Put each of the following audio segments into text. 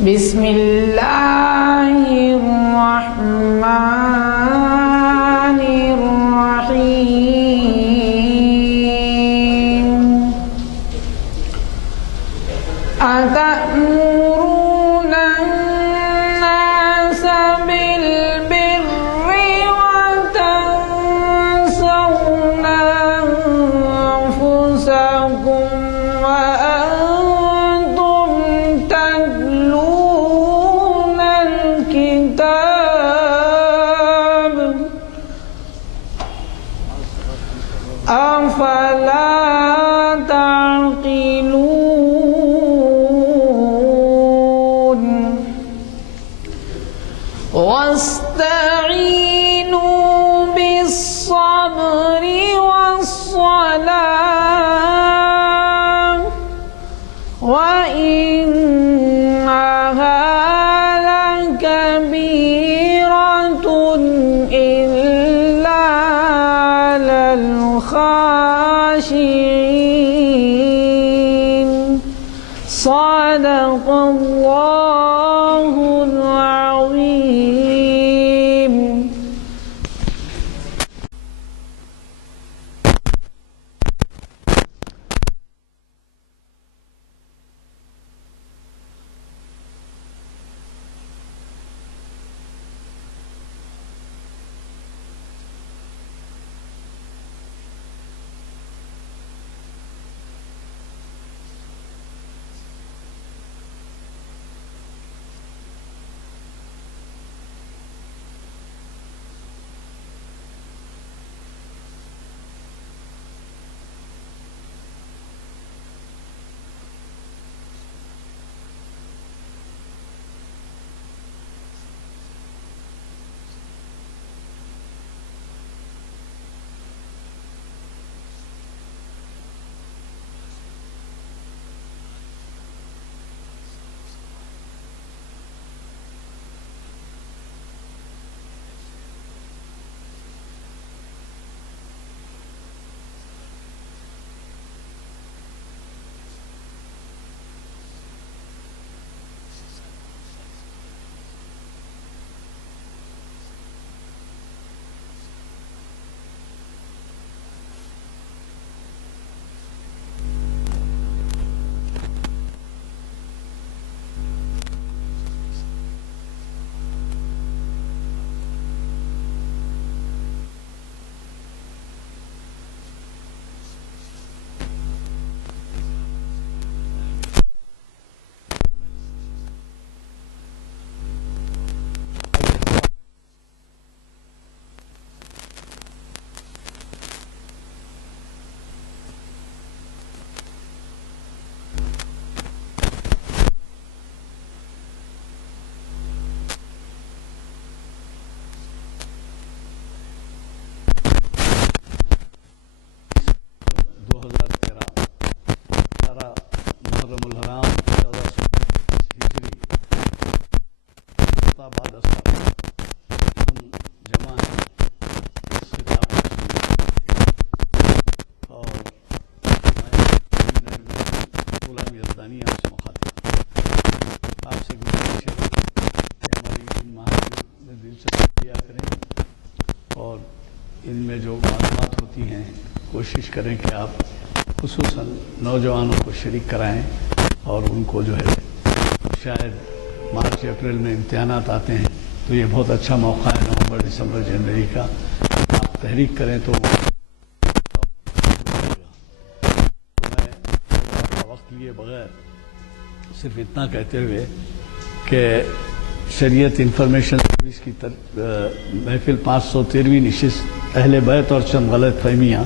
بسم اللہ الرحمن الرحیم أتأمرون الناس بالبر وتنسون أنفسكم وأنتم تتلون الكتاب أفلا تعقلون واستعينوا بالصبر والصلاة وإنها لكبيرة إلا على الخاشعين صدق الله العظيم. ان میں جو معلومات ہوتی ہیں کوشش کریں کہ آپ خصوصاً نوجوانوں کو شریک کرائیں اور ان کو جو ہے شاید مارچ اپریل میں امتحانات آتے ہیں تو یہ بہت اچھا موقع ہے نومبر دسمبر جنوری کا آپ تحریک کریں تو میں وقت لیے بغیر صرف اتنا کہتے ہوئے کہ شریعت انفارمیشن سروس کی محفل 513ویں نشست اہل بیت اور چند غلط فہمیاں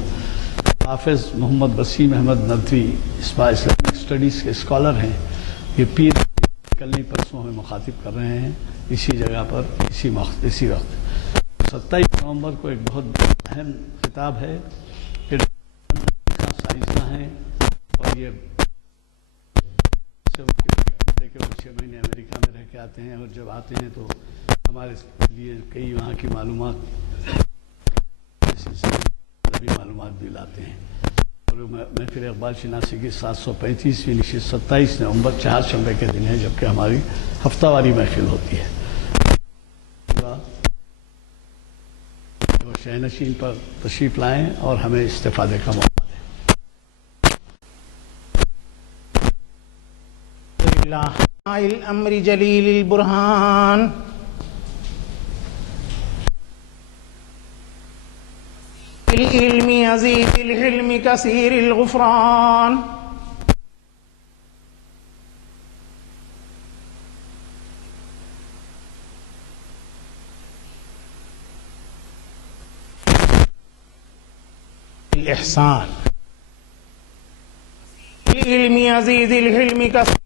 حافظ محمد وسیم احمد ندوی اسلامک اسٹڈیز کے اسکالر ہیں. یہ پیر کل نہیں پرسوں ہمیں مخاطب کر رہے ہیں اسی جگہ پر اسی وقت 27 نومبر کو ایک بہت اہم خطاب ہے کہ سائنسداں ہیں اور یہ کہ وہ 6 مہینے امریکہ میں رہ کے آتے ہیں اور جب آتے ہیں تو ہمارے لیے کئی وہاں کی معلومات بھی لاتے ہیں اور اور محفل اقبال شناسی کی 735ویں نشست 27 نومبر چہارشنبے کے دن ہے، جبکہ ہماری ہفتہ واری محفل ہوتی ہے. وہ شہنشین پر تشریف لائیں اور ہمیں استفادے کا موقع دیں. الامر جلیل البرہان العلم عزیز الحلم کثیر الغفران الاحسان العلم عزیز الحلم کثیر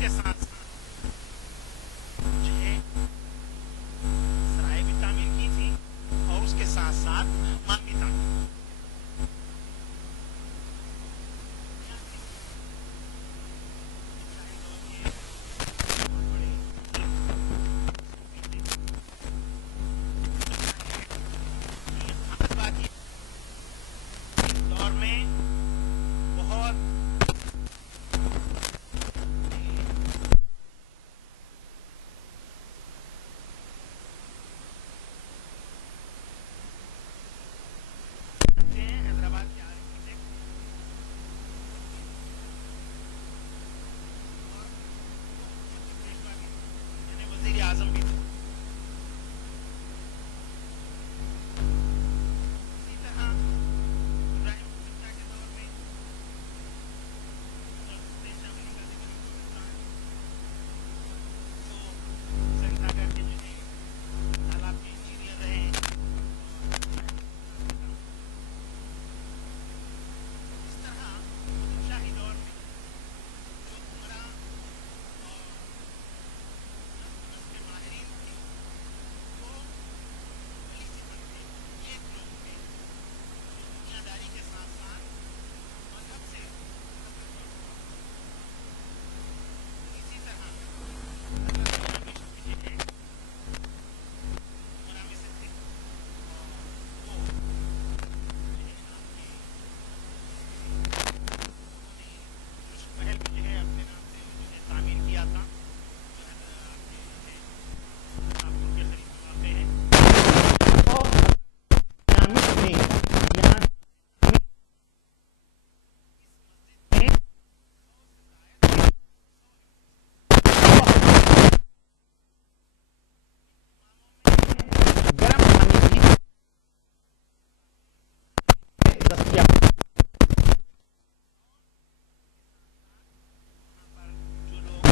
کے ساتھ جو ہے سرائے بھی تعمیر کی تھی اور اس کے ساتھ ساتھ حمام بھی تعمیر دور میں بہت حیدرآباد کے آرکیٹیکٹ وزیر اعظم بھی تھے. اسی طرح ابراہیم حکمراں کے دور میں شاملی کا ذکر کرتا ہے تو سنگاگر کے جو ہے تالاب کے انجینئر رہے ہیں. اس طرح شاہی دور میں جو عمرہ اور کے ماہرین تھے وہ ولی سے بنتے ایک لوگ تھے جو دنیا داری کے ساتھ ساتھ مذہب سے اسی طرح حضرت نبی جو ہے عمرہ میں سے تھے اور وہ جو ہے آپ کے مشک محل بھی جو ہے اپنے نام سے جو ہے تعمیر کیا تھا جو ہے آپ کے جو ہے ناگپور کے قریب واقع ہے. اور تعمیر میں یہاں میں گرم پانی کی دستیاب جو لوگ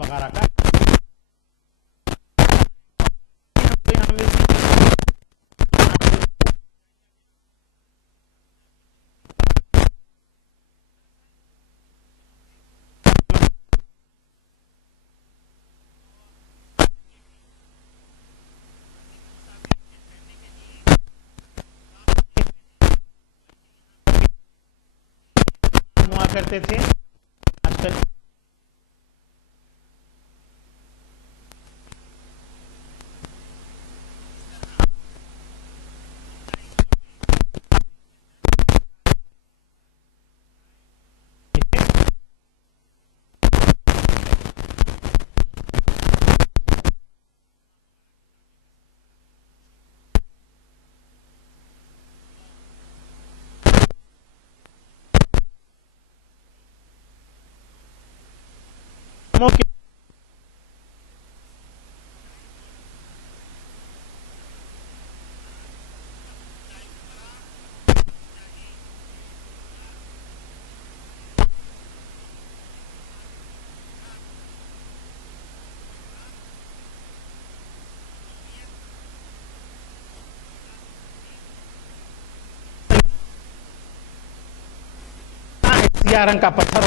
وغیرہ کا ہوا کرتے تھے. آج کل سیاہ رنگ کا پتھر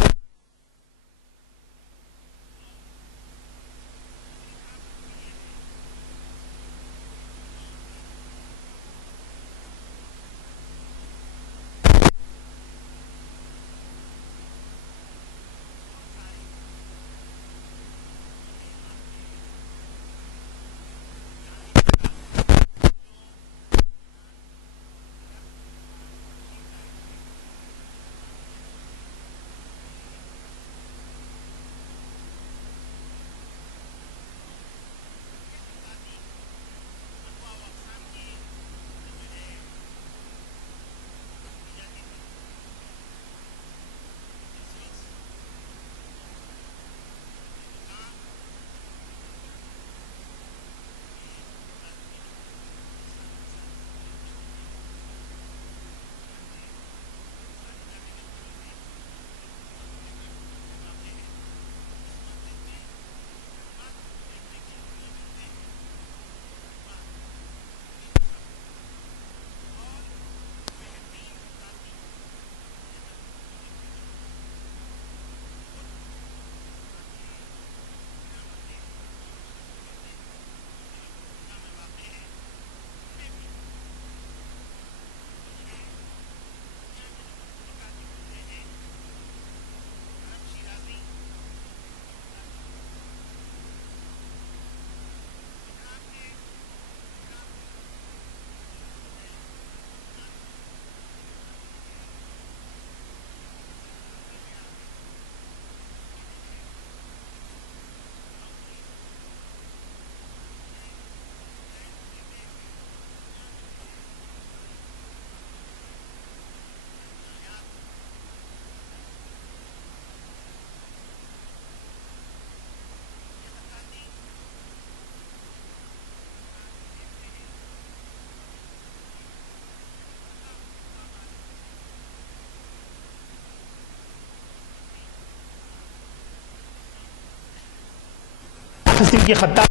قسم کی خطاطی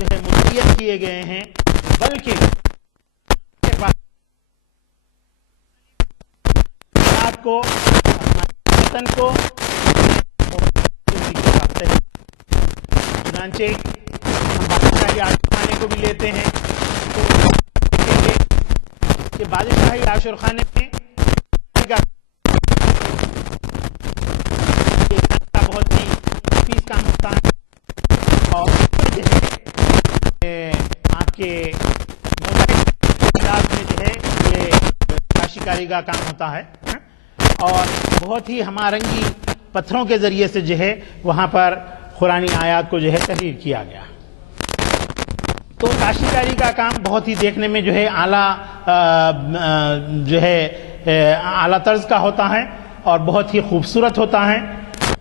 مدیت کیے گئے ہیں، بلکہ کو اپنا وطن کو چنانچہ ہم بادشاہی عاشور خانے کو بھی لیتے ہیں تو دیکھیں گے کہ بادشاہی عاشور خانے میں بہت ہی فیس کا ہوتا ہے اور آپ کے انداز میں جو ہے یہ کاشی کاری کا کام ہوتا ہے اور بہت ہی ہمارنگی پتھروں کے ذریعے سے جو ہے وہاں پر قرآنی آیات کو جو ہے تحریر کیا گیا. تو کاشی کاری کا کام بہت ہی دیکھنے میں جو ہے اعلیٰ طرز کا ہوتا ہے اور بہت ہی خوبصورت ہوتا ہے.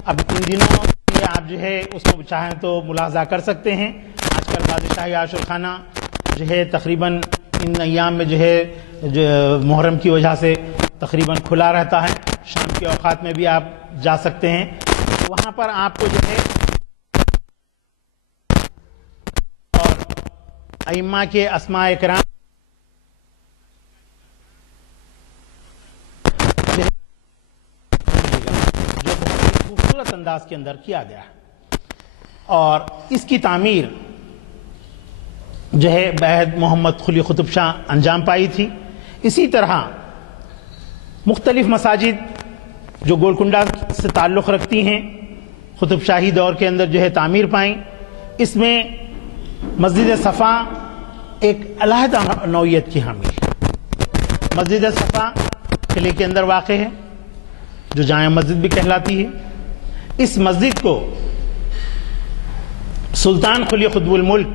اب ان دنوں یہ آپ جو ہے اس کو چاہیں تو ملاحظہ کر سکتے ہیں. آج کل بادشاہی عاشور خانہ جو ہے تقریباً ان ایام میں جو ہے محرم کی وجہ سے تقریباً کھلا رہتا ہے. شام کے اوقات میں بھی آپ جا سکتے ہیں. وہاں پر آپ کو جو ہے اور ائمہ کے اسماء کرام جو بہت ہی خوبصورت انداز کے اندر کیا گیا اور اس کی تعمیر جو ہے بعد محمد قلی قطب شاہ انجام پائی تھی. اسی طرح مختلف مساجد جو گولکنڈہ سے تعلق رکھتی ہیں قطب شاہی دور کے اندر جو ہے تعمیر پائیں. اس میں مسجد صفا ایک علیحدہ نوعیت کی حامل ہے. مسجد صفا قلعے کے اندر واقع ہے جو جامع مسجد بھی کہلاتی ہے. اس مسجد کو سلطان قلی قطب الملک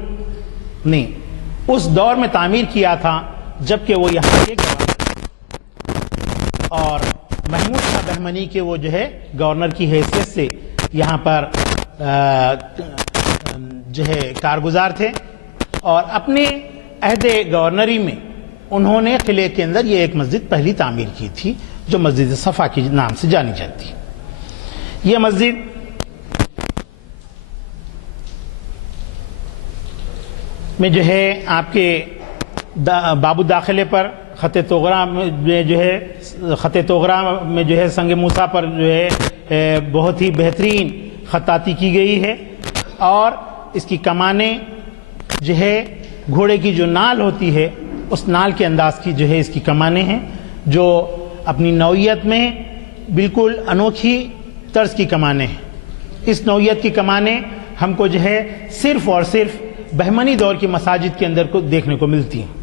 نے اس دور میں تعمیر کیا تھا جبکہ وہ یہاں کے اور محمود شاہ بہمنی کے وہ جو ہے گورنر کی حیثیت سے یہاں پر جو ہے کارگزار تھے اور اپنے عہد گورنری میں انہوں نے قلعے کے اندر یہ ایک مسجد پہلی تعمیر کی تھی جو مسجد صفا کے نام سے جانی جاتی. یہ مسجد میں جو ہے آپ کے باب الداخلے پر خط توغرا میں جو ہے سنگ موسیٰ پر جو ہے بہت ہی بہترین خطاطی کی گئی ہے اور اس کی کمانیں جو ہے گھوڑے کی جو نال ہوتی ہے اس نال کے انداز کی جو ہے اس کی کمانیں ہیں جو اپنی نوعیت میں بالکل انوکھی طرز کی کمانیں ہیں. اس نوعیت کی کمانیں ہم کو جو ہے صرف اور صرف بہمنی دور کی مساجد کے اندر کو دیکھنے کو ملتی ہیں.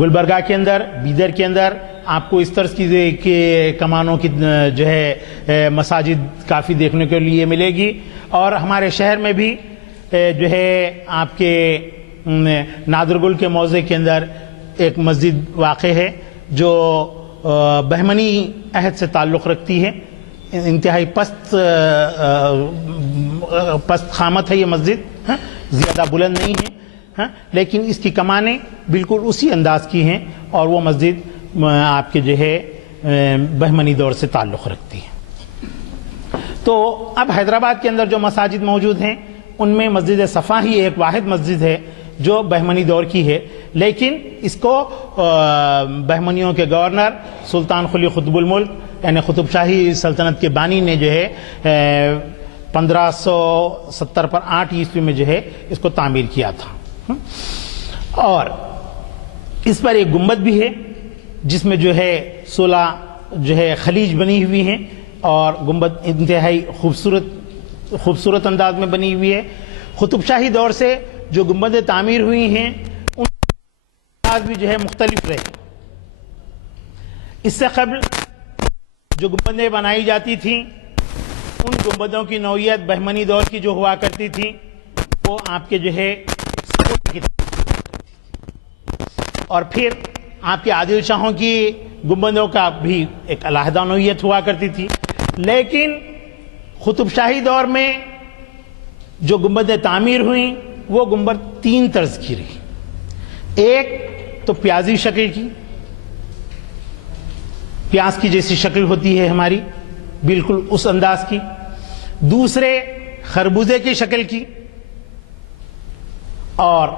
گلبرگہ کے اندر، بیدر کے اندر آپ کو اس طرح کی کمانوں کی جو ہے مساجد کافی دیکھنے کے لیے ملے گی اور ہمارے شہر میں بھی جو ہے آپ کے نادرگل کے موضع کے اندر ایک مسجد واقع ہے جو بہمنی عہد سے تعلق رکھتی ہے. انتہائی پست خامت ہے یہ مسجد، زیادہ بلند نہیں ہے لیکن اس کی کمانیں بالکل اسی انداز کی ہیں اور وہ مسجد آپ کے جو ہے بہمنی دور سے تعلق رکھتی ہے. تو اب حیدرآباد کے اندر جو مساجد موجود ہیں ان میں مسجد صفا ہی ایک واحد مسجد ہے جو بہمنی دور کی ہے، لیکن اس کو بہمنیوں کے گورنر سلطان قلی قطب الملک یعنی قطب شاہی سلطنت کے بانی نے جو ہے 1570 پر 8 عیسوی میں جو ہے اس کو تعمیر کیا تھا. اور اس پر ایک گنبد بھی ہے جس میں جو ہے 16 جو ہے خلیج بنی ہوئی ہیں اور گنبد انتہائی خوبصورت انداز میں بنی ہوئی ہے. قطب شاہی دور سے جو گنبدیں تعمیر ہوئی ہیں ان انداز بھی جو ہے مختلف رہے. اس سے قبل جو گنبدیں بنائی جاتی تھیں ان گنبدوں کی نوعیت بہمنی دور کی جو ہوا کرتی تھی وہ آپ کے جو ہے اور پھر آپ کے عادل شاہوں کی گنبدوں کا بھی ایک علیحدہ نوعیت ہوا کرتی تھی. لیکن قطب شاہی دور میں جو گنبدیں تعمیر ہوئیں وہ گنبد 3 طرز کی رہی. ایک تو پیازی شکل کی، پیاز کی جیسی شکل ہوتی ہے ہماری بالکل اس انداز کی، دوسرے خربوزے کی شکل کی، اور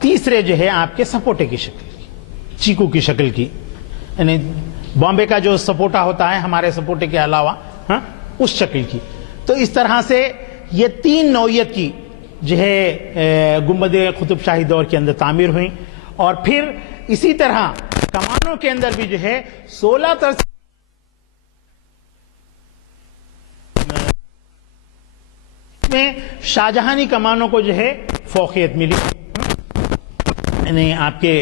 تیسرے جو ہے آپ کے سپوٹے کی شکل کی، چیکو کی شکل کی، یعنی بامبے کا جو سپوٹا ہوتا ہے ہمارے سپوٹے کے علاوہ اس شکل کی۔ تو اس طرح سے یہ 3 نوعیت کی جو ہے گنبد قطب شاہی دور کے اندر تعمیر ہوئی، اور پھر اسی طرح کمانوں کے اندر بھی جو ہے 16 طرز میں شاہجہانی کمانوں کو جو ہے فوقیت ملی، یعنی آپ کے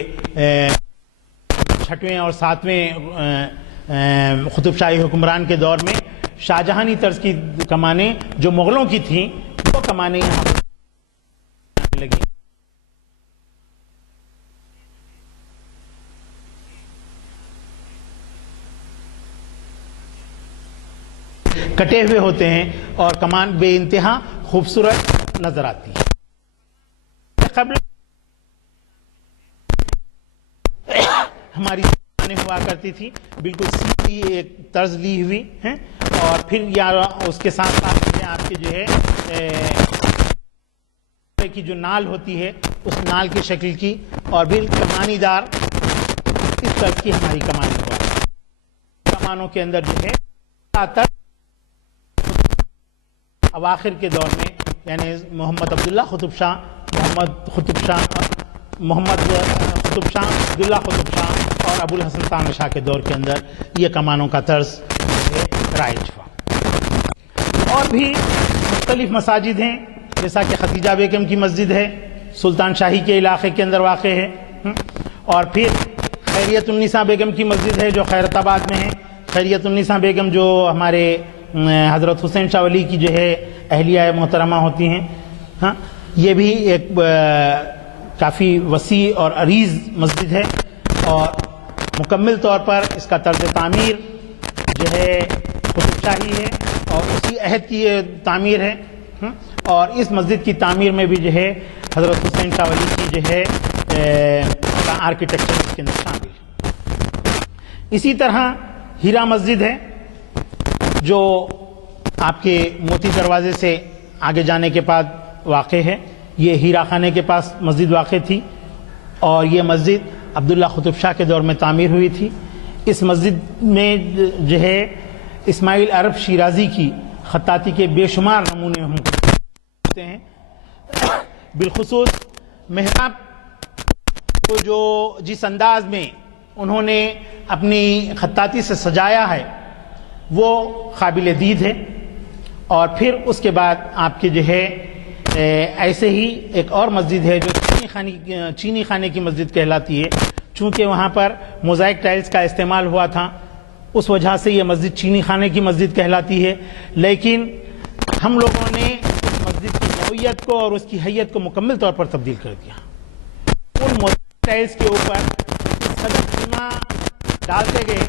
6ویں اور 7ویں قطب شاہی حکمران کے دور میں شاہجہانی طرز کی کمانیں جو مغلوں کی تھیں وہ کمانیں یہاں پر لگی۔ کٹے ہوئے ہوتے ہیں اور کمان بے انتہا خوبصورت نظر آتی ہے۔ قبل ہماری کمانیں ہوا کرتی تھی بالکل سیدھی ایک طرز لی ہوئی ہے، اور پھر یا اس کے ساتھ ساتھ آپ کے جو ہے کی جو نال ہوتی ہے اس نال کی شکل کی، اور بھی کمانی دار اس طرز کی ہماری کمانیں ہوا۔ کمانوں کے اندر جو ہے اواخر کے دور میں، یعنی محمد عبداللہ قطب شاہ، محمد قطب شاہ عبداللہ قطب شاہ اور ابو الحسن ثانوی شاہ کے دور کے اندر یہ کمانوں کا طرز رائج ہوا۔ اور بھی مختلف مساجد ہیں، جیسا کہ ختیجہ بیگم کی مسجد ہے، سلطان شاہی کے علاقے کے اندر واقع ہے، اور پھر خیریت النساء بیگم کی مسجد ہے جو خیرت آباد میں ہے۔ خیریت النساء بیگم جو ہمارے حضرت حسین شاہ ولی کی جو ہے اہلیہ محترمہ ہوتی ہیں، یہ بھی ایک کافی وسیع اور عریض مسجد ہے، اور مکمل طور پر اس کا طرز تعمیر جو ہے قطب شاہی ہے اور اسی عہد کی تعمیر ہے، اور اس مسجد کی تعمیر میں بھی جو ہے حضرت حسین شاہ ولی کی جو ہے آرکیٹیکچر اس کے اندر شامل ہے۔ اسی طرح ہیرا مسجد ہے جو آپ کے موتی دروازے سے آگے جانے کے بعد واقع ہے، یہ ہیرا خانے کے پاس مسجد واقع تھی، اور یہ مسجد عبداللہ قطب شاہ کے دور میں تعمیر ہوئی تھی۔ اس مسجد میں جو ہے اسماعیل عرب شیرازی کی خطاطی کے بے شمار نمونے ہم ہوتے ہیں، بالخصوص محراب کو جو جس انداز میں انہوں نے اپنی خطاطی سے سجایا ہے وہ قابل دید ہے۔ اور پھر اس کے بعد آپ کے جو ہے ایسے ہی ایک اور مسجد ہے جو چینی خانے کی مسجد کہلاتی ہے، چونکہ وہاں پر موزائک ٹائلز کا استعمال ہوا تھا اس وجہ سے یہ مسجد چینی خانے کی مسجد کہلاتی ہے، لیکن ہم لوگوں نے اس مسجد کی نوعیت کو اور اس کی حیت کو مکمل طور پر تبدیل کر دیا۔ ان موزائک ٹائلز کے اوپر قدر ڈالتے گئے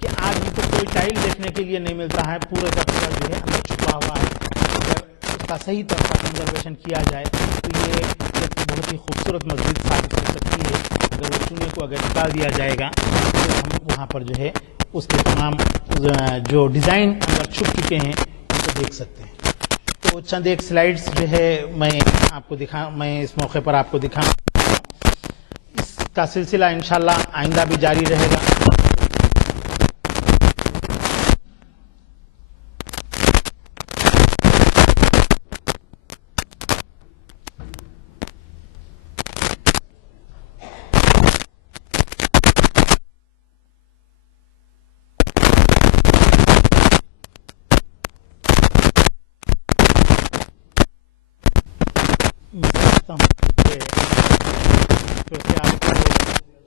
کہ آج بھی تو کوئی ٹائل دیکھنے کے لیے نہیں ملتا ہے، پورے کا پورا جو ہے اندر چھپا ہوا ہے۔ اگر اس کا صحیح طور پر کنزرویشن کیا جائے تو یہ ایک بہت ہی خوبصورت مسجد ثابت ہو سکتی ہے۔ اگر وہ چونے کو اگر نکال دیا جائے گا تو ہم وہاں پر جو ہے اس کے تمام جو ڈیزائن اندر چھپ چکے ہیں ان کو دیکھ سکتے ہیں۔ تو چند ایک سلائیڈز جو ہے میں اس موقع پر آپ کو دکھاؤں، اس کا سلسلہ انشاءاللہ آئندہ بھی جاری رہے گا۔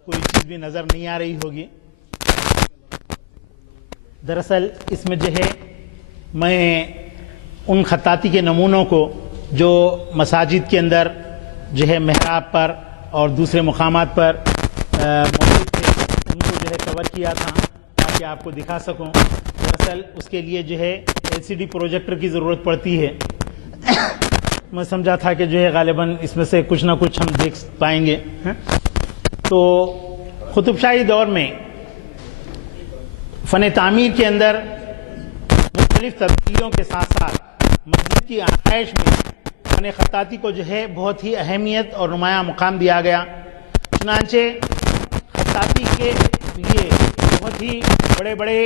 کوئی چیز بھی نظر نہیں آ رہی ہوگی۔ دراصل اس میں جو ہے میں ان خطاطی کے نمونوں کو جو مساجد کے اندر جو ہے محراب پر اور دوسرے مقامات پر موجود تھے ان کو جو ہے کور کیا تھا تاکہ آپ کو دکھا سکوں۔ دراصل اس کے لیے جو ہے LCD پروجیکٹر کی ضرورت پڑتی ہے۔ میں سمجھا تھا کہ جو ہے غالباً اس میں سے کچھ نہ کچھ ہم دیکھ پائیں گے۔ تو قطب شاہی دور میں فن تعمیر کے اندر مختلف تبدیلیوں کے ساتھ ساتھ مسجد کی آرائش میں فن خطاطی کو جو ہے بہت ہی اہمیت اور نمایاں مقام دیا گیا. چنانچہ خطاطی کے لیے بہت ہی بڑے بڑے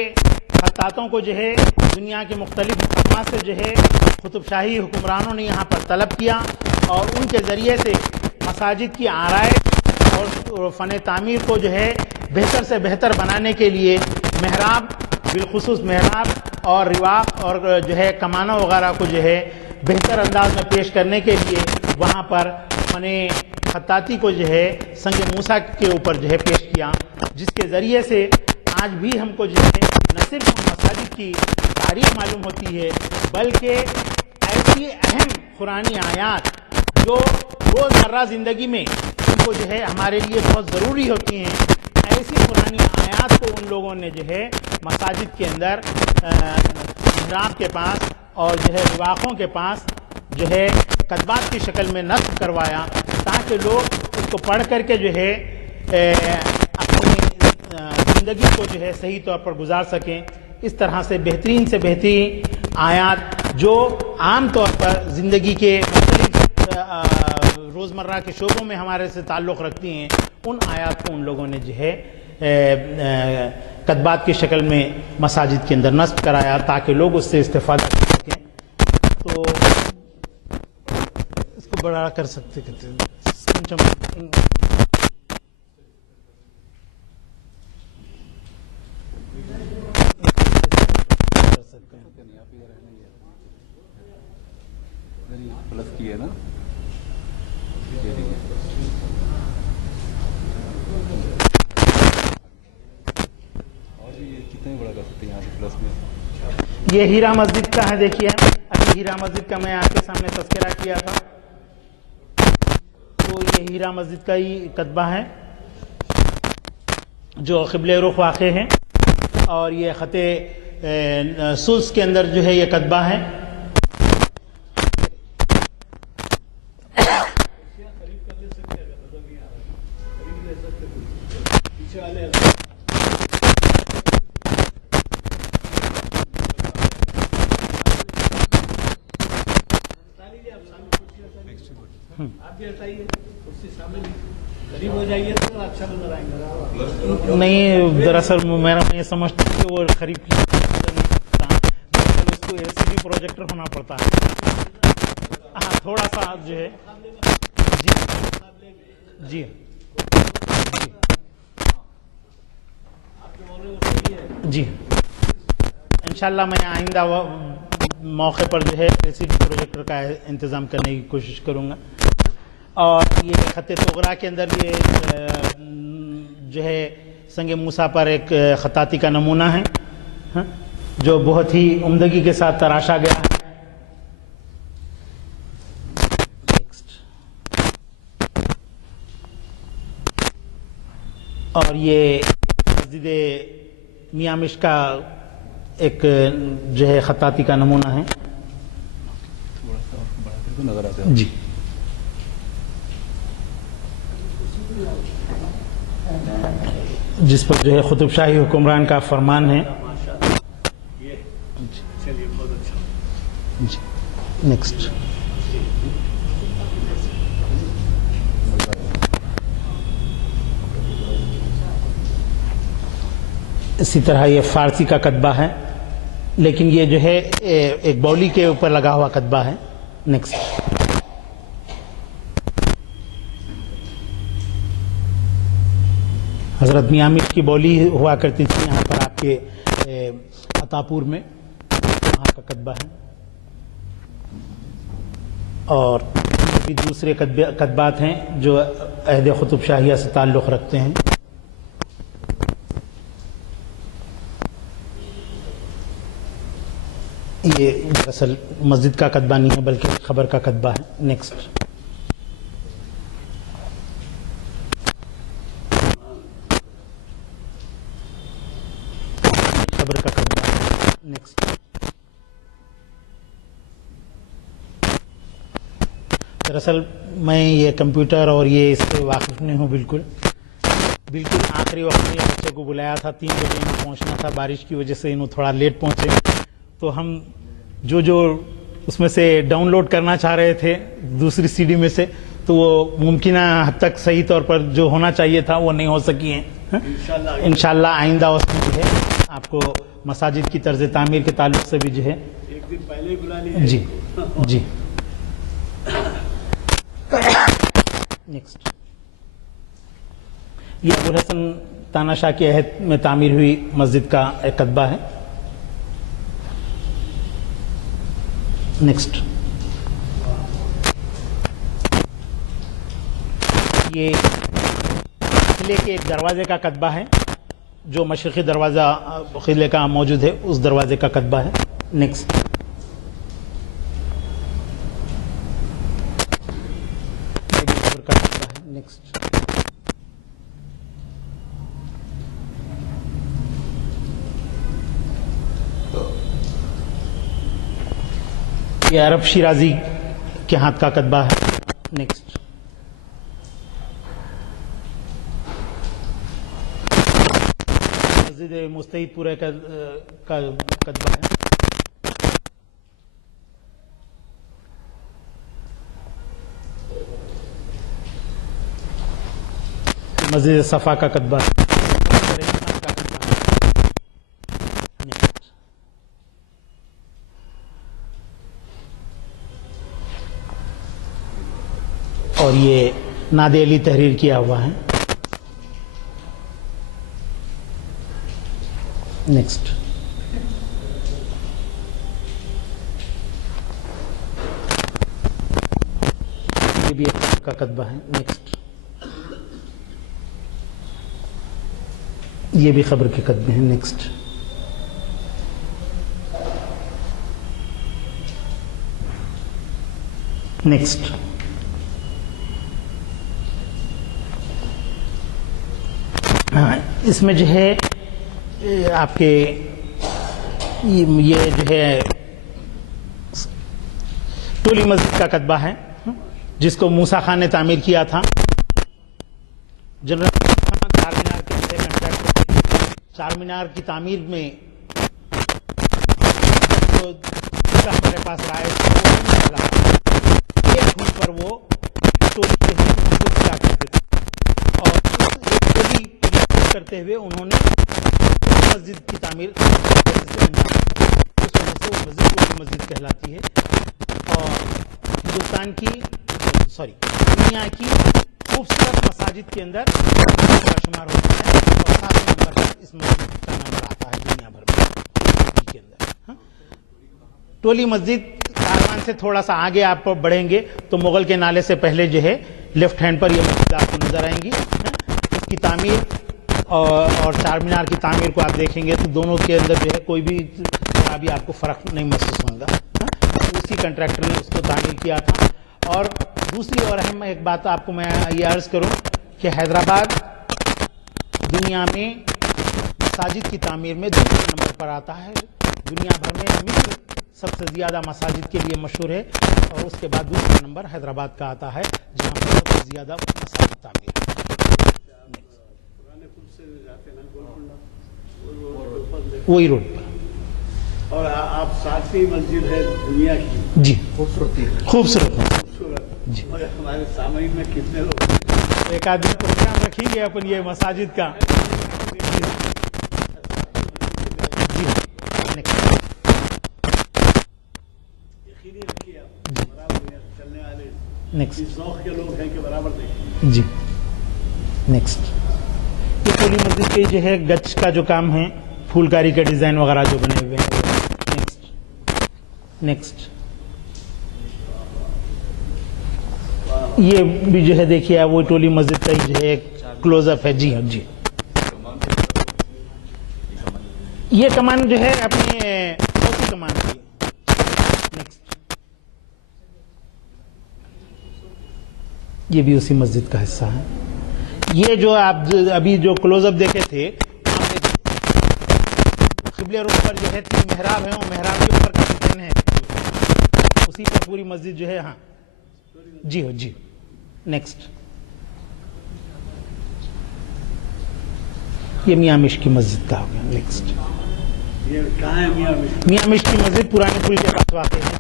خطاطوں کو جو ہے دنیا کے مختلف مقامات سے جو ہے قطب شاہی حکمرانوں نے یہاں پر طلب کیا اور ان کے ذریعے سے مساجد کی آرائش اور فن تعمیر کو جو ہے بہتر سے بہتر بنانے کے لیے محراب، بالخصوص محراب اور رواق اور جو ہے کمانوں وغیرہ کو جو ہے بہتر انداز میں پیش کرنے کے لیے وہاں پر فن خطاطی کو جو ہے سنگ موسیٰ کے اوپر جو ہے پیش کیا، جس کے ذریعے سے آج بھی ہم کو جو ہے نہ صرف مساجد کی تاریخ معلوم ہوتی ہے بلکہ ایسی اہم قرآنی آیات جو روزمرہ زندگی میں ان کو جو ہے ہمارے لیے بہت ضروری ہوتی ہیں، ایسی قرآنی آیات کو ان لوگوں نے جو ہے مساجد کے اندر محراب کے پاس اور جو ہے رواقوں کے پاس جو ہے کتبات کی شکل میں نصب کروایا تاکہ لوگ اس کو پڑھ کر کے جو ہے اپنی زندگی کو جو ہے صحیح طور پر گزار سکیں. اس طرح سے بہترین سے بہترین آیات جو عام طور پر زندگی کے مختلف روزمرہ کے شعبوں میں ہمارے سے تعلق رکھتی ہیں، ان آیات کو ان لوگوں نے جو ہے کتبات کی شکل میں مساجد کے اندر نصب کرایا تاکہ لوگ اس سے استفادہ کر سکیں. تو اس کو بڑا کر سکتے پلس کی ہے نا، اور بھی کتنے بڑا کر سکتے ہیں یہاں سے پلس میں. یہ ہیرا مسجد کا ہے. دیکھیے ابھی ہیرا مسجد کا میں آپ کے سامنے تذکرہ کیا تھا، تو یہ ہیرا مسجد کا ہی کتبہ ہے جو قبلہ رخ واقع ہے، اور یہ خط سلس کے اندر جو ہے یہ کتبہ ہے. نہیں، دراصل میں یہ سمجھتا ہوں کہ وہ قریب کی اس کو ایل سی ڈی پروجیکٹر ہونا پڑتا ہے. ہاں تھوڑا سا جو ہے جی جی انشاءاللہ میں آئندہ موقع پر جو ہے ایل سی ڈی پروجیکٹر کا انتظام کرنے کی کوشش کروں گا. اور یہ خط طغرا کے اندر یہ جو ہے سنگ موسیٰ پر ایک خطاطی کا نمونہ ہے جو بہت ہی عمدگی کے ساتھ تراشا گیا ہے. اور یہ مسجد میاں مشک کا ایک جو ہے خطاطی کا نمونہ ہے. تھوڑا سا اور بڑا کر کے نظر آتا ہے. جی جس پر جو ہے قطب شاہی حکمران کا فرمان ہے. جی نیکسٹ. اسی طرح یہ فارسی کا کتبہ ہے، لیکن یہ جو ہے ایک بولی کے اوپر لگا ہوا کتبہ ہے. نیکسٹ. حضرت میاں مشک کی بولی ہوا کرتی تھی یہاں پر آپ کے عطاپور میں، وہاں کا کتبہ ہے. اور بھی دوسرے کتبات ہیں جو عہد قطب شاہیہ سے تعلق رکھتے ہیں. یہ دراصل مسجد کا کتبہ نہیں ہے بلکہ خبر کا کتبہ ہے. نیکسٹ. خبر کا کتبہ ہے. نیکسٹ. دراصل میں یہ کمپیوٹر اور یہ اس سے واقف نہیں ہوں بالکل آخری وقت میں بچے کو بلایا تھا، 3 بجے انہیں پہنچنا تھا، بارش کی وجہ سے انہوں تھوڑا لیٹ پہنچے تو ہم جو اس میں سے ڈاؤن لوڈ کرنا چاہ رہے تھے دوسری سی ڈی میں سے تو وہ ممکنہ حد تک صحیح طور پر جو ہونا چاہیے تھا وہ نہیں ہو سکی ہیں. انشاءاللہ آئندہ اس میں جو ہے آپ کو مساجد کی طرز تعمیر کے تعلق سے بھی جو ہے ایک دن پہلے ہی بلا لیجیے. جی جی. نیکسٹ یہ ابوالحسن تانا شاہ کے عہد میں تعمیر ہوئی مسجد کا ایک کتبہ ہے. نیکسٹ یہ قلعے کے ایک دروازے کا کتبہ ہے جو مشرقی دروازہ قلعے کا موجود ہے اس دروازے کا کتبہ ہے. نیکسٹ نیکسٹ یہ عرب شیرازی کے ہاتھ کا کتبہ ہے. نیکسٹ مسجد مستعید پورے کا کتبہ ہے. مسجد صفا کا کتبہ ہے. اور یہ ناد علی تحریر کیا ہوا ہے. نیکسٹ یہ بھی ایک کا کتبہ ہے. نیکسٹ یہ بھی خبر کے کتبے ہیں. نیکسٹ نیکسٹ اس میں جو ہے آپ کے یہ جو ہے ٹولی مسجد کا کتبہ ہے جس کو موسیٰ خان نے تعمیر کیا تھا. جنرل چار مینار کے چار مینار کی تعمیر میں جو ہمارے پاس رائے ایک گھر پر وہ ٹولی کیا کرتے تھے اور ٹولی کرتے ہوئے انہوں نے مسجد کی تعمیر اس وجہ سے وہ مسجد مسجد کہلاتی ہے اور ہندوستان کی دنیا کی خوبصورت مساجد کے اندر کا شمار ہوتا ہے اور 7 نمبر پر اس مسجد کا نمبر آتا ہے دنیا بھر میں کے اندر. ٹولی مسجد کاروان سے تھوڑا سا آگے آپ بڑھیں گے تو مغل کے نالے سے پہلے جو ہے لیفٹ ہینڈ پر یہ مسجد آپ کو نظر آئیں گی. اس کی تعمیر اور چار مینار کی تعمیر کو آپ دیکھیں گے تو دونوں کے اندر جو ہے کوئی بھی ابھی آپ کو فرق نہیں محسوس ہوگا. اسی کنٹریکٹر نے اس کو تعمیر کیا تھا. اور دوسری اور اہم ایک بات آپ کو میں یہ عرض کروں کہ حیدرآباد دنیا میں مساجد کی تعمیر میں دوسرے نمبر پر آتا ہے. دنیا بھر میں مصر سب سے زیادہ مساجد کے لیے مشہور ہے اور اس کے بعد دوسرا نمبر حیدرآباد کا آتا ہے جہاں پر سب سے زیادہ مساجد تعمیر. وہی روڈ پر. اور آپ 7ویں مسجد ہے دنیا کی. جی خوبصورت خوبصورت. جی ہمارے سامعین میں کتنے لوگ ایک آدمی پروگرام رکھیں گے اپن یہ مساجد کا. چلنے والے نیکسٹ ذوق کے لوگ ہیں کہ برابر دیکھیں. جی نیکسٹ یہ پوری مسجد کے جو ہے گچ کا جو کام ہے پھولکاری کے ڈیزائن وغیرہ جو بنے ہوئے ہیں. نیکسٹ یہ بھی جو ہے دیکھیے وہ ٹولی مسجد کا جو ہے کلوز اپ ہے. جی ہاں جی یہ کمان جو ہے اپنی چوتھی کمان کی. نیکسٹ یہ بھی اسی مسجد کا حصہ ہے. یہ جو آپ ابھی جو کلوز اپ دیکھے تھے قبلے رخ پر جو ہے 3 محراب ہیں اور محراب کے اوپر کتن ہے اسی پر پوری مسجد جو ہے. ہاں جی ہو جی. نیکسٹ یہ میاں مش کی مسجد کا ہو گیا. نیکسٹ یہ کہاں ہے میاں مشت کی مسجد پرانے پل کے پاس واقع ہے،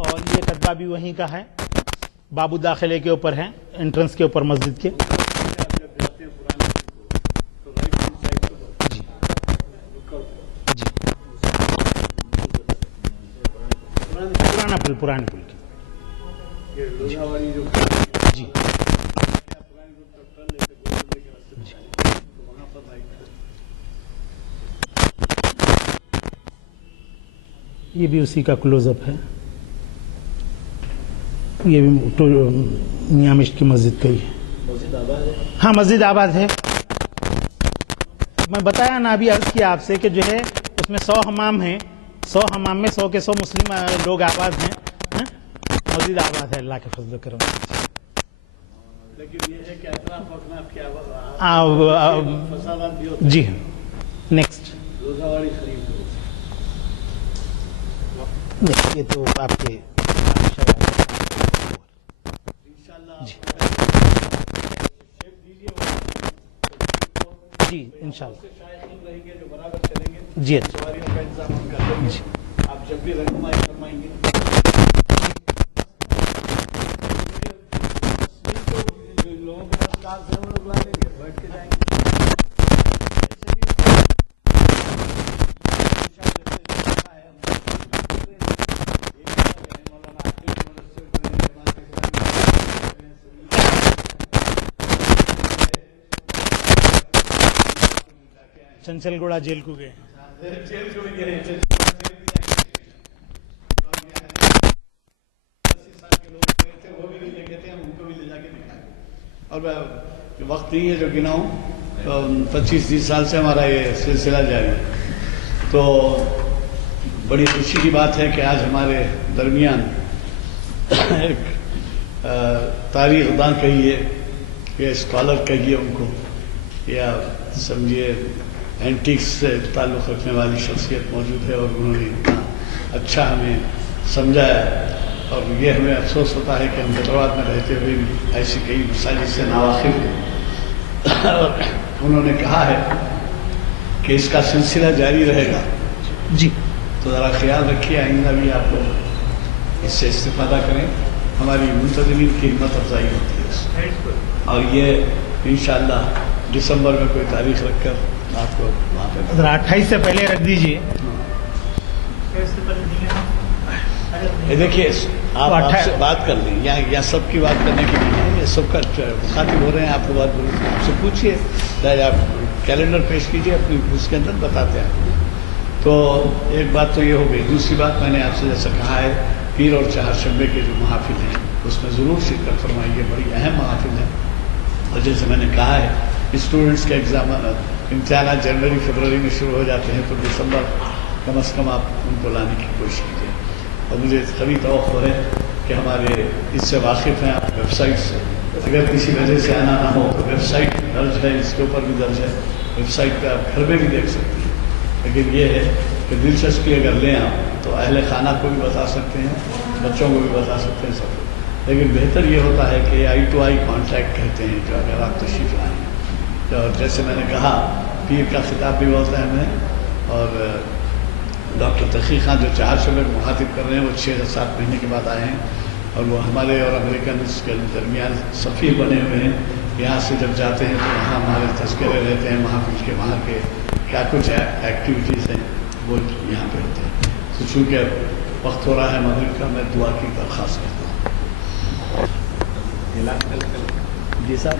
اور یہ قصبہ بھی وہیں کا ہے، بابو داخلے کے اوپر ہے، انٹرنس کے اوپر مسجد کے. پرانے پل کی جی. یہ بھی اسی کا کلوز اپ ہے، یہ بھی میاں مشت کی مسجد کا ہی ہے. ہاں مسجد آباد ہے. میں بتایا نا ابھی عرض کیا آپ سے کہ جو ہے اس میں 100 حمام ہیں، 100 حمام میں 100 کے 100 مسلم لوگ آباد ہیں. مسجد آباد ہے اللہ کے فضل و کرم. لیکن یہ ہے کہ اطراف اطراف کی فسادات بھی ہوتے ہیں. جی ہاں. نیکسٹ روزہ واڑی خرید یہ تو آپ کے جی انشاءاللہ جی اچھا. آپ جب بھی رہنمائی فرمائیں گے لوگوں کے پاس کار سے ہم لوگ لا لیں گے، بیٹھ کے جائیں گے. چنچل گوڑا جیل کو گئے. اور وقت نہیں ہے جو گناؤں، 25-30 سال سے ہمارا یہ سلسلہ جاری ہے. تو بڑی خوشی کی بات ہے کہ آج ہمارے درمیان ایک تاریخ داں کہیے یا اسکالر کہیے ان کو، یا سمجھیے اینٹیکس سے تعلق رکھنے والی شخصیت موجود ہے، اور انہوں نے اتنا اچھا ہمیں سمجھایا. اور یہ ہمیں افسوس ہوتا ہے کہ ہم حیدرآباد میں رہتے ہوئے بھی ایسی کئی مسائل سے ناواقف ہیں. اور انہوں نے کہا ہے کہ اس کا سلسلہ جاری رہے گا. جی تو ذرا خیال رکھیے، آئندہ بھی آپ لوگ اس سے استفادہ کریں. ہماری منتظمین کی ہمت افزائی ہوتی ہے. اور یہ انشاءاللہ دسمبر میں کوئی تاریخ رکھ کر آپ کو وہاں پہ 28 سے پہلے رکھ دیجیے. دیکھیے آپ سے بات کر لیں یا سب کی بات کرنے کے لیے یہ سب کا مخاطب ہو رہے ہیں. آپ کو بات بولیں آپ سے پوچھیے، آپ کیلنڈر پیش کیجیے اپنی، اس کے اندر بتاتے ہیں. تو ایک بات تو یہ ہو گئی. دوسری بات میں نے آپ سے جیسا کہا ہے، پیر اور چہارشنبے کے جو محافل ہیں اس میں ضرور شرکت فرمائیے، بڑی اہم محافل ہیں. اور جیسے میں نے کہا ہے اسٹوڈنٹس کے امتحانات جنوری فروری میں شروع ہو جاتے ہیں، تو دسمبر کم از کم آپ ان کو لانے کی کوشش کیجیے. اور مجھے کبھی توقع ہے کہ ہمارے اس سے واقف ہیں آپ ویب سائٹ سے، اگر کسی وجہ سے آنا نہ ہو تو ویب سائٹ درج ہے، اس کے اوپر بھی درج ہے. ویب سائٹ پہ آپ گھر میں بھی دیکھ سکتے ہیں. لیکن یہ ہے کہ دلچسپی اگر لیں آپ تو اہل خانہ کو بھی بتا سکتے ہیں، بچوں کو بھی بتا سکتے ہیں سب. لیکن بہتر یہ ہوتا ہے کہ آئی ٹو آئی کانٹیکٹ کہتے ہیں، جو اگر آپ تشریف لائیں. اور جیسے میں نے کہا پیر کا خطاب بھی بہت اہم ہے. اور ڈاکٹر تقی خان جو چہارشنبے کو مخاطب کر رہے ہیں وہ 6-7 مہینے کے بعد آئے ہیں، اور وہ ہمارے اور امریکنز کے درمیان سفیر بنے ہوئے ہیں. یہاں سے جب جاتے ہیں تو وہاں ہمارے تذکرے رہتے ہیں محافل کے، وہاں کے کیا کچھ ایکٹیویٹیز ہیں وہ یہاں پہ ہوتے ہیں. تو چونکہ وقت ہو رہا ہے مغرب کا، میں دعا کی درخواست کرتا ہوں. جی صاحب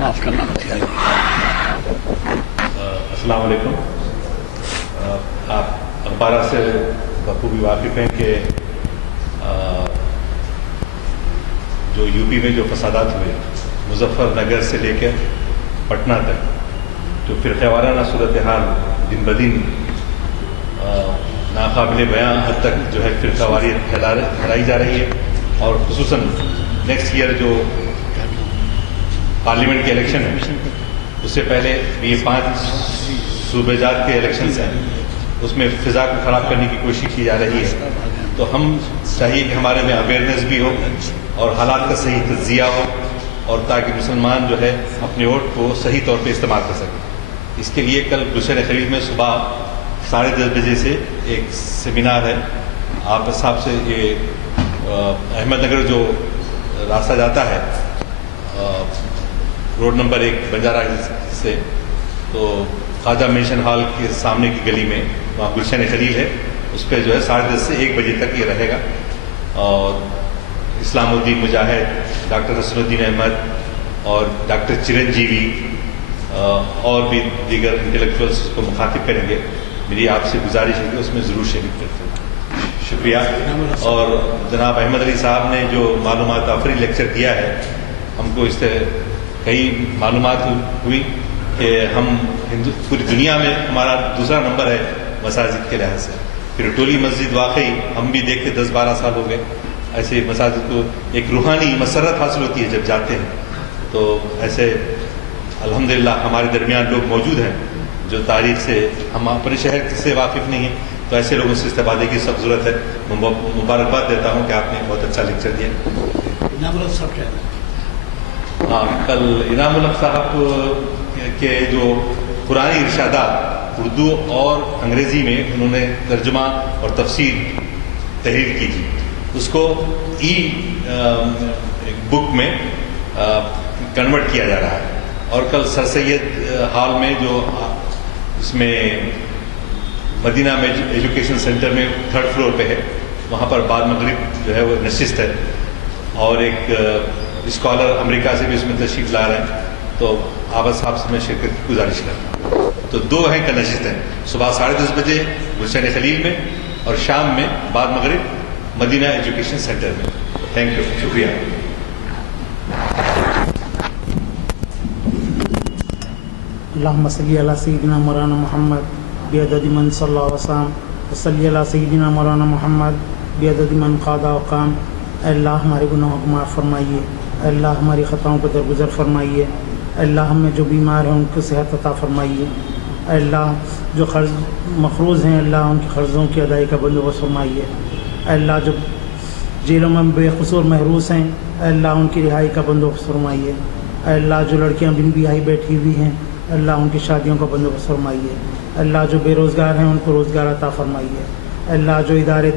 معاف کرنا مجھے. السلام علیکم. آپ اخبارات سے بخوبی واقف ہیں کہ جو یو پی میں جو فسادات ہوئے مظفر نگر سے لے کر پٹنہ تک، جو فرقہ وارانہ صورتحال دن بدن ناقابل بیاں حد تک جو ہے فرقہ واریت پھیلائی جا رہی ہے. اور خصوصاً نیکسٹ ایئر جو پارلیمنٹ کے الیکشن ہے، اس سے پہلے یہ 5 صوبے جات کے الیکشنز ہیں، اس میں فضا کو خراب کرنے کی کوشش کی جا رہی ہے. تو ہم چاہیے کہ ہمارے میں اویئرنیس بھی ہو اور حالات کا صحیح تجزیہ ہو، اور تاکہ مسلمان جو ہے اپنے ووٹ کو صحیح طور پہ استعمال کر سکیں. اس کے لیے کل گلشن خلیل میں صبح 10:30 بجے سے ایک سیمینار ہے. آپ صاحب سے یہ احمد نگر جو راستہ جاتا ہے روڈ نمبر 1 بنجارہ سے، تو خواجہ مینشن ہال کے سامنے کی گلی میں وہاں گلشن خلیل ہے، اس پہ جو ہے 10:30 سے 1 بجے تک یہ رہے گا. اور اسلام الدین مجاہد، ڈاکٹر حسن الدین احمد اور ڈاکٹر چرنجیوی اور بھی دیگر انٹلیکچوئلس کو مخاطب کریں گے. میری آپ سے گزارش ہے کہ اس میں ضرور شریک کرتے ہیں. شکریہ. اور جناب احمد علی صاحب نے جو معلومات آفری لیکچر دیا ہے، ہم کو اس سے کئی معلومات ہوئی کہ ہم پوری دنیا میں ہمارا دوسرا نمبر ہے مساجد کے لحاظ سے. پھر ٹولی مسجد واقعی ہم بھی دیکھتے 10-12 سال ہو گئے. ایسے مساجد کو ایک روحانی مسرت حاصل ہوتی ہے جب جاتے ہیں. تو ایسے الحمدللہ ہمارے درمیان لوگ موجود ہیں جو تاریخ سے ہم اپنے شہر سے واقف نہیں ہیں، تو ایسے لوگوں سے استفادے کی سب ضرورت ہے. مبارکباد دیتا ہوں کہ آپ نے بہت اچھا لیکچر دیا. انعام الحق صاحب کیا ہے؟ ہاں، کل انعام الحق صاحب کے جو پرانی ارشادات اردو اور انگریزی میں انہوں نے ترجمہ اور تفسیر تحریر کی تھی، اس کو بک میں کنورٹ کیا جا رہا ہے. اور کل سر سید ہال میں جو اس میں مدینہ میں ایجوکیشن سینٹر میں 3rd فلور پہ ہے، وہاں پر بعد مغرب جو ہے وہ نشست ہے. اور ایک اسکالر امریکہ سے بھی اس میں تشریف لا رہے ہیں، تو آباد صاحب سے میں شرکت کی گزارش کرتا ہوں. تو 2 ہیں کل نشست ہیں، صبح 10:30 بجے گلشن خلیل میں اور شام میں بعد مغرب مدینہ ایجوکیشن سینٹر میں. Thank you. شکریہ. اللہم صلی علی سیدنا مولانا محمد بعدد من صلی اللہ علیہ وسلم وصلی علی سیدنا مولانا محمد بعدد من قاد وقام. اے اللہ ہمارے گناہوں کو معاف فرمائیے، اے اللہ ہماری خطاؤں کو درگزر فرمائیے، اے اللہ ہم میں جو بیمار ہیں ان کو صحت عطا فرمائیے، اے اللہ جو قرض مقروض ہیں اللہ ان کے قرضوں کی ادائی کا بندوبست فرمائیے، اے اللہ جو جیلوں میں بے قصور محروس ہیں اے اللہ ان کی رہائی کا بندوبست فرمائیے، اے اللہ جو لڑکیاں بن بیاہی بیٹھی ہوئی ہیں اللہ ان کی شادیوں کا بندوبست فرمائیے، اللہ جو بے روزگار ہیں ان کو روزگار عطا فرمائیے، اللہ جو ادارے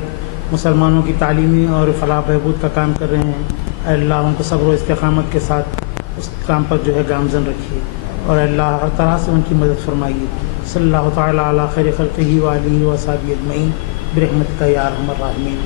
مسلمانوں کی تعلیمی اور فلاح بہبود کا کام کر رہے ہیں اے اللہ ان کو صبر و استقامت کے ساتھ اس کام پر جو ہے گامزن رکھیے، اور اے اللہ ہر طرح سے ان کی مدد فرمائیے. صلی اللہ تعالیٰ علی خیر خلقہ و آلہ و صحبہ اجمعین برحمتک یا ارحم الراحمین.